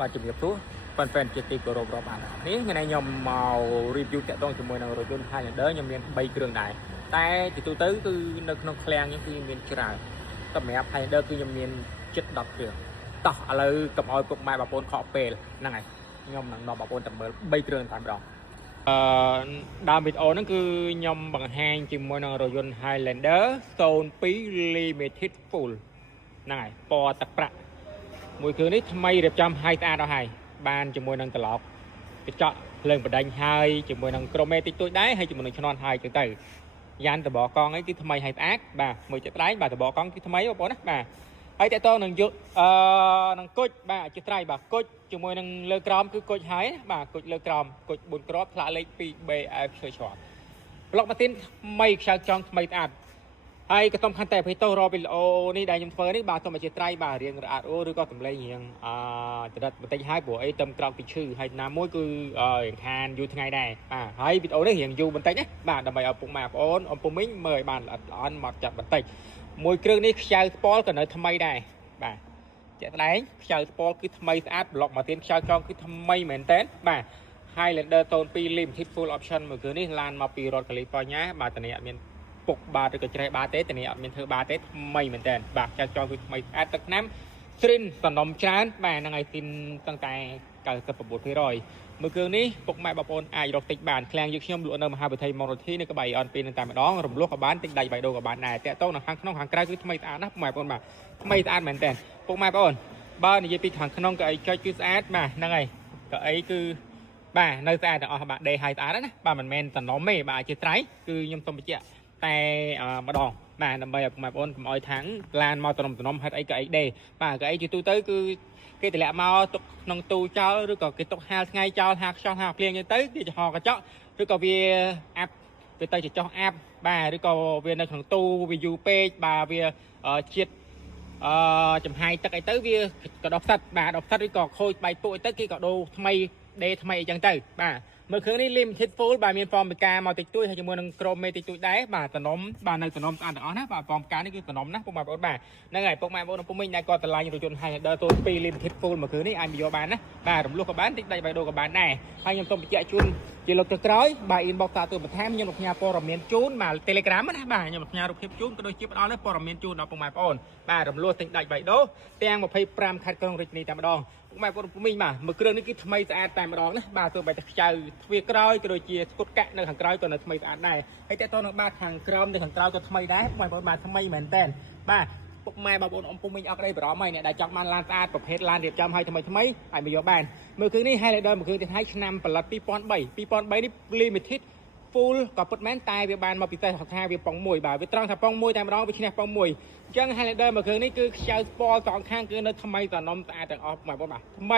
បាទជំរាបសួរfan fan ជាទីគោរពរាប់អាននេះថ្ងៃនេះខ្ញុំមក review តាក់ទងជាមួយនឹងរថយន្ត Highlander ខ្ញុំមាន3គ្រឿងដែរតែទីទូទៅគឺនៅក្នុងឃ្លាំងខ្ញុំគឺមានច្រើនសម្រាប់ Highlander គឺខ្ញុំមានជិត10គ្រឿងតោះឥឡូវកុំឲ្យពុកម៉ែបងប្អូនខកពេលហ្នឹងហើយខ្ញុំនឹងនាំបងប្អូនទៅមើល3គ្រឿងតែម្ដងដើមវីដេអូហ្នឹងគឺខ្ញុំបង្ហាញជាមួយនឹងរថយន្ត Highlander 02 Limited Full ហ្នឹងហើយពណ៌ទឹកប្រាក់មួយគ្រឿងនេះថ្មីរៀបចំឲ្យស្អាតអស់ហើយបានជាមួយនឹងក្លោកកញ្ចក់ភ្លើងបដិញហើយជាមួយនឹងក្រូមេតិចតួចដែរហើយជាមួយនឹងឆ្នន់ហើយចឹងទៅយ៉ានតបកងអីគឺថ្មីហើយស្អាតបាទមួយចិត្តដៃបាទតបកងគឺថ្មីបងប្អូនណាបាទហើយតើតើនឹងយកនឹងគុជបាទចិត្តដៃបាទគុជជាមួយនឹងលើក្រោមគឺគុជហើយបាទគុជលើក្រោមគុជ4គ្រាប់ផ្លាកលេខ 2BF ឆ្លើយឆ្លាតប្លុកម៉ាស៊ីនថ្មីខ្សែចង់ថ្មីស្អាតហើយក៏សំខាន់តែវីដេអូរវីដេអូនេះដែលខ្ញុំធ្វើនេះបាទសូមឲ្យជាត្រៃបាទរៀងរអាក់ឬក៏សម្លេងរៀងចរិតបន្តិចហើយព្រោះអីទៅក្រោកពីឈឺហើយណាមួយគឺរៀងខានយូរថ្ងៃដែរបាទហើយវីដេអូនេះរៀងយូរបន្តិចណាបាទដើម្បីឲ្យពុកម៉ែបងប្អូនអំពុំមីងមើលឲ្យបានល្អិតល្អន់មកចាប់បន្តិចមួយគ្រឿងនេះខ្ចៅស្ពល់ក៏នៅថ្មីដែរបាទជាក់ស្ដែងខ្ចៅស្ពល់គឺថ្មីស្អាតប្លុកម៉ាស៊ីនខ្ចៅក្រោមគឺថ្មីមែនតើបាទ Highlander 02 Limited Full Option មួយគ្រឿងនេះឡានមកពីរដ្ឋកាលីហ្វ័រញ៉ាបាទតើអ្នកអត់មានពុកបាទឬក៏ច្រេះបាទទេតែនេះអត់មានធ្វើបាទទេថ្មីមែនតើបាទចាត់ចោលគឺថ្មីស្អាតទឹកថ្នាំស្រិនសំណុំច្រើនបាទហ្នឹងហើយទីនតាំងតែ99%មួយគ្រឿងនេះពុកម៉ែបងប្អូនអាចរកទិញបានឃ្លាំងយើងខ្ញុំលក់នៅមហាវិថីមរធីនៅក្បែរអនពីនឹងតែម្ដងរំលោះក៏បានទិញដៃបៃដូក៏បានដែរតាក់ទងនៅខាងក្នុងខាងក្រៅគឺថ្មីស្អាតណាស់ពុកម៉ែបងប្អូនបាទថ្មីស្អាតមែនតើពុកម៉ែបងប្អូនបើនិយាយពីខាងក្នុងក៏អីចុចគឺស្អាតបាទហ្នឹងហើយក៏អីគឺបាទនៅស្អាតទាំងអស់បាទដេហើយស្អាតណាបាទមិនមែនតំណមទេបាទជាត្រៃគឺខ្ញុំសូមបញ្ជាក់តែម្ដងបាទដើម្បីឲ្យបងប្អូនកុំឲ្យថាំងឡានមកតំណហេតុអីក៏អីដេបាទក៏អីជាទូទៅគឺគេតម្លាក់មកទុកក្នុងទូចោលឬក៏គេទុកហាលថ្ងៃចោលហាខ្យល់ហាភ្លៀងអញ្ចឹងទៅគេចំហកញ្ចក់ឬក៏វាអាប់វាទៅចោះអាប់បាទឬក៏វានៅក្នុងទូវាយូរពេកបាទវាជាតិចំហាយទឹកអីទៅវាក៏ដុះផ្សិតបាទដុះផ្សិតឬក៏ខូចបែកពួកអីទៅគេក៏ដូរថ្មីដេថ្មីអីចឹងទៅបាទមើលគ្រឿងនេះ Limited Full បាទមានហ្វមពិការមកតិចតួចហើយជាមួយនឹងក្រូមេតិចតួចដែរបាទតំណុំបាទនៅតំណុំស្អាតទាំងអស់ណាបាទហ្វមពិការនេះគឺតំណុំណាពុកម៉ែបងប្អូនបាទហ្នឹងហើយពុកម៉ែបងប្អូនពុំមិញដែលគាត់តម្លៃរថយន្ត Highlander 02 Limited Full មកគ្រឿងនេះអាចយកបានណាបាទរំលោះក៏បានតិចដៃបៃដូក៏បានដែរហើយខ្ញុំសូមបញ្ជាក់ជូនជាលើកទៅក្រោយបាទ inbox តាទូបន្ថែមខ្ញុំនឹងផ្ញើព័ត៌មានជូនបាទ Telegram ណាបាទខ្ញុំនឹងផ្ញើរូបភាពជូនក៏ដូចជាផ្ដល់នៅព័ត៌មានជូនដល់ពុកម៉ែបងប្អូនបាទរំលោះទិញដាច់បៃដូទាំង25ខេត្តក្រុងរាជធានីតែម្ដងពុកម៉ែបងប្អូនពុំមិញបាទមួយគ្រឿងនេះគឺថ្មីស្អាតតែម្ដងណាបាទទោះបីតែខ្ចៅទ្វារក្រោយក៏ដូចជាស្គុតកាក់នៅខាងក្រោយក៏នៅថ្មីស្អាតដែរហើយតើតើនៅបាទខាងក្រោមនៅខាងក្រោយក៏ថ្មីដែរពុកម៉ែបងប្អូនបាទថ្មីមែនតើបាទពុកម៉ែបងប្អូនអំពុំមិញអត់ក្តីបារម្ភហើយអ្នកដែលចង់បានឡានស្អាតប្រភេទឡានរៀបចំឲ្យថ្មីអាចមកយកបានមើលគ្រឿងនេះ Highlander មួយគ្រឿងទៀតហើយឆ្នាំផលិត2003នេះ Limited Full ក៏ពិតមែនតែវាបានមកពិសេសថាវាប៉ុងមួយបាទវាត្រង់ថាប៉ុងមួយតែម្ដងវាឈ្នះប៉ុងមួយអញ្ចឹង Highlander មួយគ្រឿងនេះគឺខ្ចៅស្ពណ៌សងខាងគឺនៅថ្មីតំណុំស្អាតទាំងអស់បងប្អូនបាទថ្មី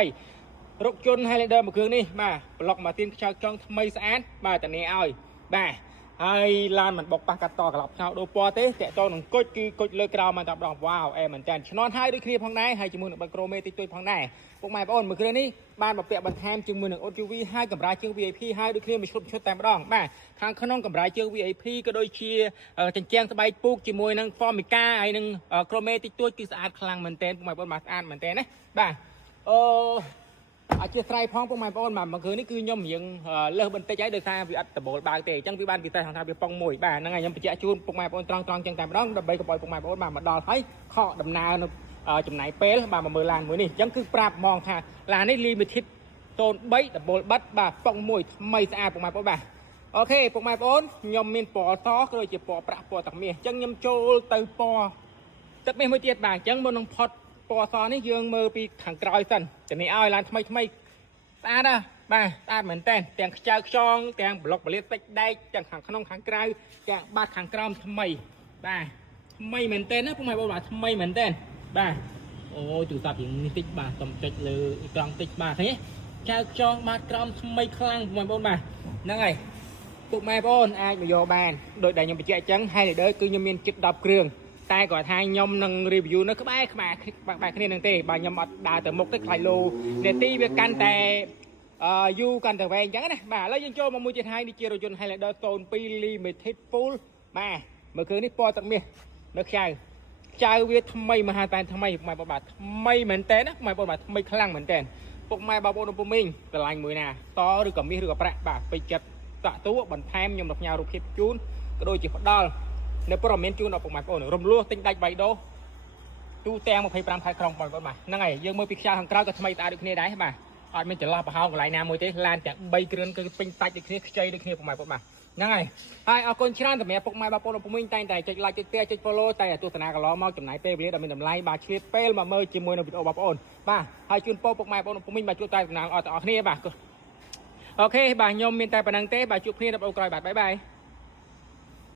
រកជន់ Highlander មួយគ្រឿងនេះបាទប្លុកម៉ាស៊ីនខ្ចៅចង់ថ្មីស្អាតបាទតានេះឲ្យបាទហើយឡានមិនបុកប៉ះកាត់តក្លោបខ្នោដូរពណ៌ទេតាក់ទងនឹងគុជគឺគុជលើក្រោមមកតែម្ដងវ៉ាវអែមែនតើឆ្នន់ហើយដូចគ្នាផងដែរហើយជាមួយនឹងបិទក្រូមេតិចតួចផងដែរពុកម៉ែបងប្អូនមួយគ្រឿងនេះបានមកពាក់បន្ថែមជាមួយនឹង OTV ហើយកម្រាលជើង VIP ហើយដូចគ្នាមួយឈុតតែម្ដងបាទខាងក្នុងកម្រាលជើង VIP ក៏ដូចជាចិញ្ចៀងស្បែកពូកជាមួយនឹង Formica ហើយនឹងក្រូមេតិចតួចគឺស្អាតខ្លាំងមែនតើពុកម៉ែបងប្អូនបាទស្អាតមែនតើណាបាទអធិស្ឋានផងពុកម៉ែបងប្អូនបាទមួយគ្រឿងនេះគឺខ្ញុំរៀងលើសបន្តិចហើយដោយសារវាអត់ដបូលបើកទេអញ្ចឹងវាបានពិសេសថាវាប៉ុងមួយបាទហ្នឹងហើយខ្ញុំបញ្ជាក់ជូនពុកម៉ែបងប្អូនត្រង់អញ្ចឹងតែម្ដងដើម្បីកុំឲ្យពុកម៉ែបងប្អូនបាទមកដល់ហើយខកដំណើរនៅចំណាយពេលបាទមកមើលឡានមួយនេះអញ្ចឹងគឺប្រាប់ហ្មងថាឡាននេះ Limited 03 ដបូលបិទបាទប៉ុងមួយថ្មីស្អាតពុកម៉ែបងប្អូនបាទអូខេពុកម៉ែបងប្អូនខ្ញុំមានពណ៌សក៏ដូចជាពណ៌ប្រាក់ពណ៌ទឹកមាសអញ្ចឹងខ្ញុំចូលទៅពណ៌ទឹកមាសមួយទៀតបាទអញ្ចឹងមុននឹងផុតពណ៌សនេះយើងមើលពីខាងក្រោយសិនជំនេះឲ្យឡានថ្មីស្អាតណាបាទស្អាតមែនតើទាំងខ្ចៅខ្យងទាំងប្លុកបលិតតិចដែកទាំងខាងក្នុងខាងក្រៅទាំងបាតខាងក្រោមថ្មីបាទថ្មីមែនតើណាពុកម៉ែបងប្អូនបាទថ្មីមែនតើបាទអូទូរស័ព្ទយើងនេះតិចបាទសុំចុចលើត្រង់តិចបាទឃើញទេខ្ចៅខ្យងបាតក្រោមថ្មីខ្លាំងពុកម៉ែបងប្អូនបាទហ្នឹងហើយពុកម៉ែបងប្អូនអាចមកយកបានដោយដែលខ្ញុំបញ្ជាក់អញ្ចឹង Highlander គឺខ្ញុំមានជិត10គ្រឿងតែគាត់ថាខ្ញុំនឹង review នៅក្បែរគ្នានឹងទេបាទខ្ញុំអត់ដើរទៅមុខទេខ្លាចលោនាទីវាកាន់តែយូរកាន់តែវែងអញ្ចឹងណាបាទឥឡូវយើងចូលមកមួយទៀតហើយនេះជារថយន្ត Highlander 02 Limited Full បាទមើលគ្រឿងនេះពណ៌ទឹកមាសនៅខ្ចៅវាថ្មីមហាតែនថ្មីម៉ែបងបាទថ្មីមែនតើណាម៉ែបងបាទថ្មីខ្លាំងមែនតើព ពុកម៉ែបងប្អូនពុំមីងកន្លែងមួយណាតឬក៏មាសឬក៏ប្រាក់បាទពេញចិត្តតាក់ទួបន្ថែមខ្ញុំរកផ្ញើរូបភាពជូនក៏ដូចជាផ្ដល់នៅព័ត៌មានជូនដល់ពុកម៉ែបងប្អូនរំលោះទិញដាច់បៃដូទូទាំង25ខែក្រុងបងប្អូនបាទហ្នឹងហើយយើងមើលពីខ្យល់ខាងក្រៅក៏ថ្មីស្អាតដូចគ្នាដែរបាទអត់មានចន្លោះប្រហោងកន្លែងណាមួយទេឡានទាំង3គ្រឿនគឺពេញតាច់ដូចគ្នាខ្ចីដូចគ្នាពុកម៉ែបងប្អូនបាទហ្នឹងហើយហើយអរគុណច្រើនសម្រាប់ពុកម៉ែបងប្អូនពុំមីងតែងតែចុច like ចុច share ចុច follow តែទស្សនាកន្លងមកចំណាយពេលវេលាដ៏មានតម្លៃបាទឆ្លៀតពេលមកមើលជាមួយនឹងវីដេអូបងប្អូនបាទហើយជូនពរពុកម៉ែបងប្អូនពុំមីងបាទជួបតែដំណើរអស់ទាំងអស់គ្នាបាទអូខេបាទខ្ញុំមានតែប៉ុណ្្នឹងទេបាទជួបគ្នានៅវីដេអូក្រោយបាទបាយបាយ